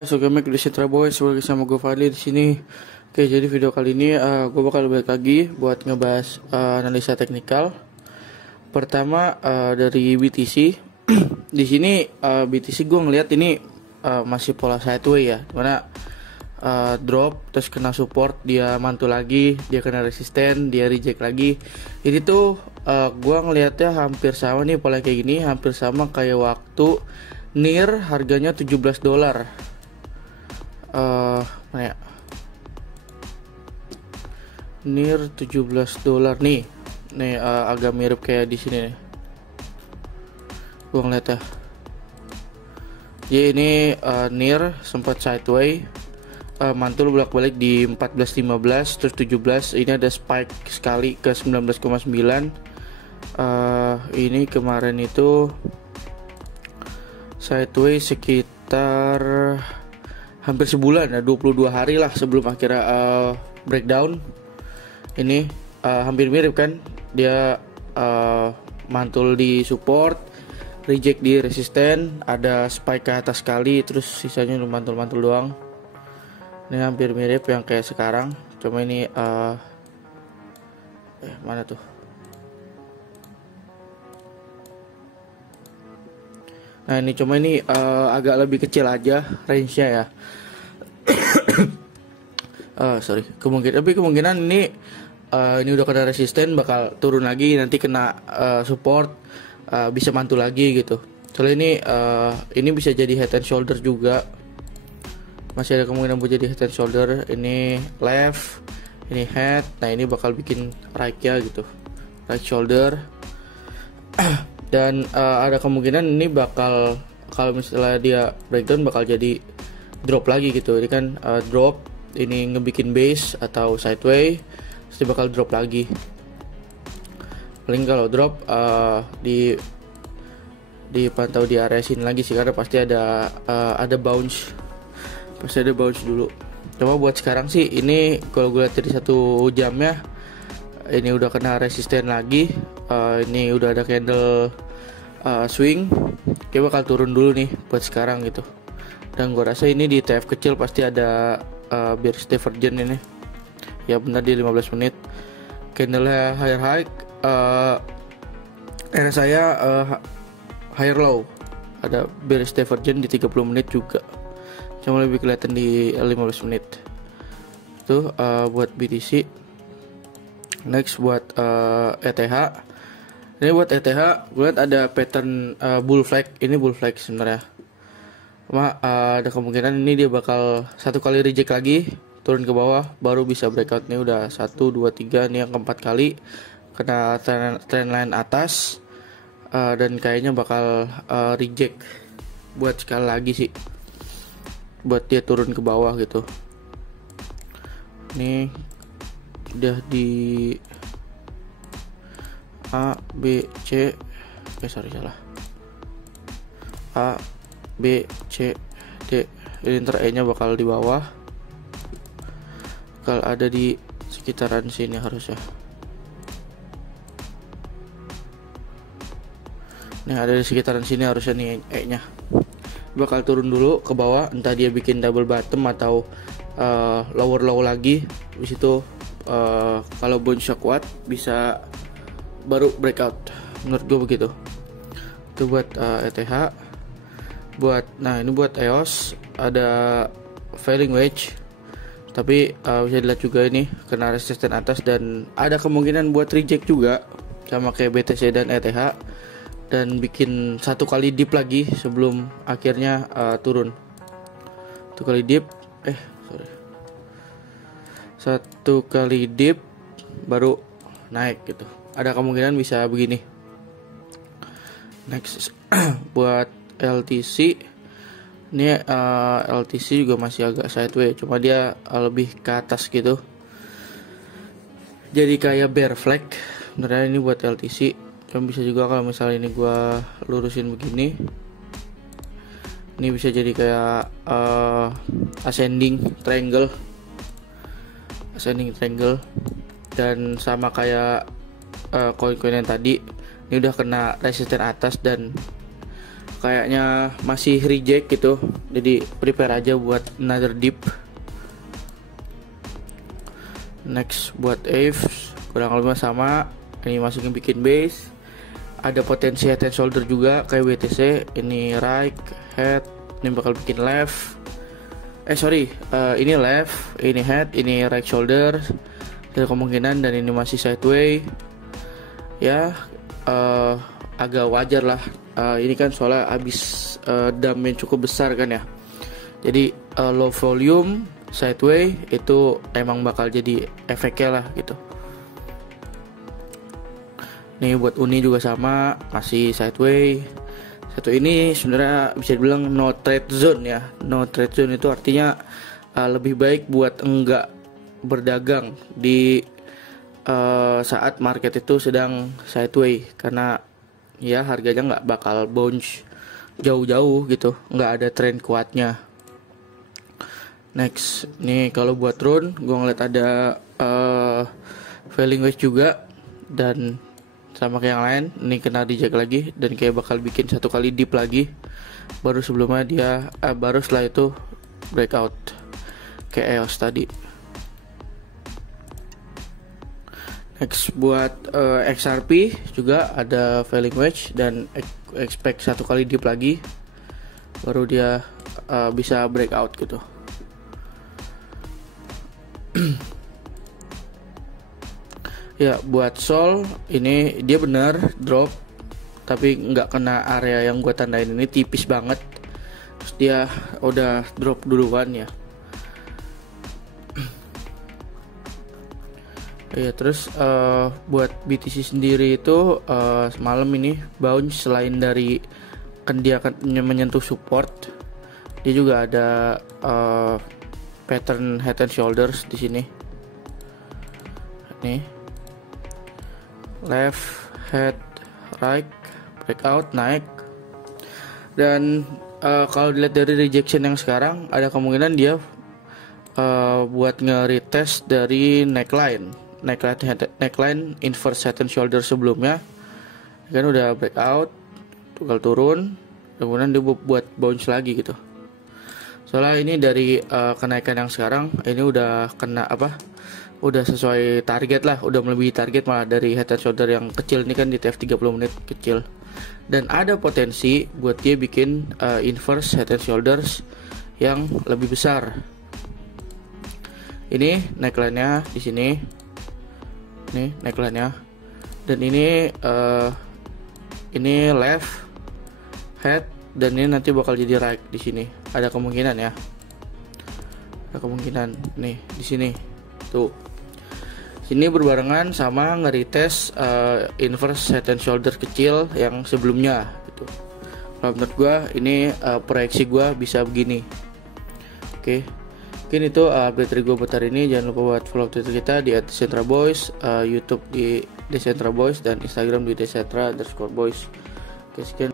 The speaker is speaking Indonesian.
Oke, Mac di Citra Boys bersama sama gue Fadli di sini. Oke, jadi video kali ini gue bakal balik lagi buat ngebahas analisa teknikal. Pertama dari BTC. Di sini BTC gue ngelihat ini masih pola sideway ya, dimana drop terus kena support, dia mantul lagi, dia kena resisten, dia reject lagi. Ini tuh gue ngelihatnya hampir sama nih, pola kayak gini hampir sama kayak waktu NIR harganya $17. Mana ya? NIR $17 nih. Nih agak mirip kayak di sini nih. Gua ngeliat ya. Jadi ini NIR sempat sideway, mantul bolak-balik di 14.15 terus 17. Ini ada spike sekali ke 19,9. Ini kemarin itu sideway sekitar hampir sebulan ya, 22 hari lah sebelum akhirnya breakdown. Ini hampir mirip kan, dia mantul di support, reject di resisten, ada spike ke atas sekali, terus sisanya mantul-mantul doang. Ini hampir mirip yang kayak sekarang, cuma ini mana tuh? Nah ini cuma ini agak lebih kecil aja range-nya ya. Kemungkinan ini udah kena resisten, bakal turun lagi, nanti kena support, bisa mantul lagi gitu. Soalnya ini bisa jadi head and shoulder juga, masih ada kemungkinan buat jadi head and shoulder. Ini left, ini head, nah ini bakal bikin right ya gitu, right shoulder. Dan ada kemungkinan ini bakal, kalau misalnya dia breakdown, bakal jadi drop lagi gitu. Ini kan drop, ini ngebikin base atau sideway, pasti bakal drop lagi. Paling kalau drop dipantau di area sini lagi sih, karena pasti ada bounce, pasti ada bounce dulu. Cuma buat sekarang sih ini kalau gue lihat dari 1 jamnya, ini udah kena resisten lagi. Ini udah ada candle swing, kayak bakal turun dulu nih buat sekarang gitu. Dan gue rasa ini di TF kecil pasti ada bearish divergence ini. Ya benar, di 15 menit candle higher high, saya higher low, ada bearish divergence di 30 menit juga, cuma lebih kelihatan di 15 menit. Itu buat BTC. Next buat ETH. Ini buat ETH gue lihat ada pattern bull flag. Ini bull flag sebenarnya, cuma ada kemungkinan ini dia bakal satu kali reject lagi, turun ke bawah, baru bisa breakout. Ini udah 1, 2, 3, ini yang keempat kali kena trend line atas, dan kayaknya bakal reject buat sekali lagi sih, buat dia turun ke bawah gitu. Ini udah di A, B, C, salah, A, B, C, D. Ini ntar E nya bakal di bawah, bakal ada di sekitaran sini harusnya. Nih ada di sekitaran sini harusnya nih E nya. Bakal turun dulu ke bawah, entah dia bikin double bottom atau lower low lagi. Di situ kalau bounce kuat bisa baru breakout, menurut gue begitu. Itu buat ETH. Ini buat EOS ada failing wedge, tapi bisa dilihat juga ini kena resisten atas, dan ada kemungkinan buat reject juga sama kayak BTC dan ETH, dan bikin satu kali dip lagi sebelum akhirnya turun. Satu kali dip, satu kali dip baru naik gitu. Ada kemungkinan bisa begini. Next buat LTC. Ini LTC juga masih agak sideway, cuma dia lebih ke atas gitu, jadi kayak bear flag. Sebenarnya ini buat LTC, cuma bisa juga kalau misalnya ini gua lurusin begini, ini bisa jadi kayak ascending triangle. Dan sama kayak koin-koin yang tadi, ini udah kena resisten atas, dan kayaknya masih reject gitu, jadi prepare aja buat another dip. Next buat Eve kurang lebih sama, ini masukin bikin base. Ada potensi head and shoulder juga kayak WTC. Ini right, head, ini bakal bikin left. Ini left, ini head, ini right shoulder. Ada kemungkinan, dan ini masih sideway. Ya, agak wajar lah. Ini kan soalnya habis dump yang cukup besar kan ya. Jadi low volume, sideway itu emang bakal jadi efeknya lah gitu. Nih buat Uni juga sama, masih sideway. Satu ini sebenarnya bisa dibilang no trade zone ya. No trade zone itu artinya lebih baik buat enggak berdagang di saat market itu sedang sideway, karena ya harganya nggak bakal bounce jauh-jauh gitu, nggak ada trend kuatnya. Next, nih kalau buat run, gue ngeliat ada failing wedge juga, dan sama kayak yang lain, ini kena reject lagi dan kayak bakal bikin satu kali dip lagi. Baru sebelumnya dia, baru setelah itu breakout kayak EOS tadi. Next buat XRP juga ada failing wedge dan expect satu kali dip lagi, baru dia bisa breakout gitu. Ya buat Sol ini dia benar drop, tapi nggak kena area yang gue tandain ini, tipis banget. Terus dia udah drop duluan ya. Ya terus buat BTC sendiri itu semalam ini bounce, selain dari kan dia akan menyentuh support, dia juga ada pattern head and shoulders di sini. Nih, left, head, right, breakout, naik. Dan kalau dilihat dari rejection yang sekarang, ada kemungkinan dia buat nge-retest dari neckline inverse head and shoulder sebelumnya, kan udah breakout, tinggal turun, kemudian dia buat bounce lagi gitu. Soalnya ini dari kenaikan yang sekarang ini udah kena udah sesuai target lah, udah melebihi target malah dari head and shoulder yang kecil ini kan di TF 30 menit kecil. Dan ada potensi buat dia bikin inverse head and shoulders yang lebih besar. Ini neckline-nya di sini. Nih neckline-nya. Dan ini left head, dan ini nanti bakal jadi right di sini. Ada kemungkinan ya. Ada kemungkinan nih di sini. Tuh. Sini berbarengan sama nge-retest inverse head and shoulder kecil yang sebelumnya gitu. Kalau menurut gua ini proyeksi gua bisa begini. Oke. Mungkin itu update dari gue buat hari ini. Jangan lupa buat follow Twitter kita di @decentraboys, YouTube di Decentraboys, dan Instagram di decentra_boys. Oke, sekian.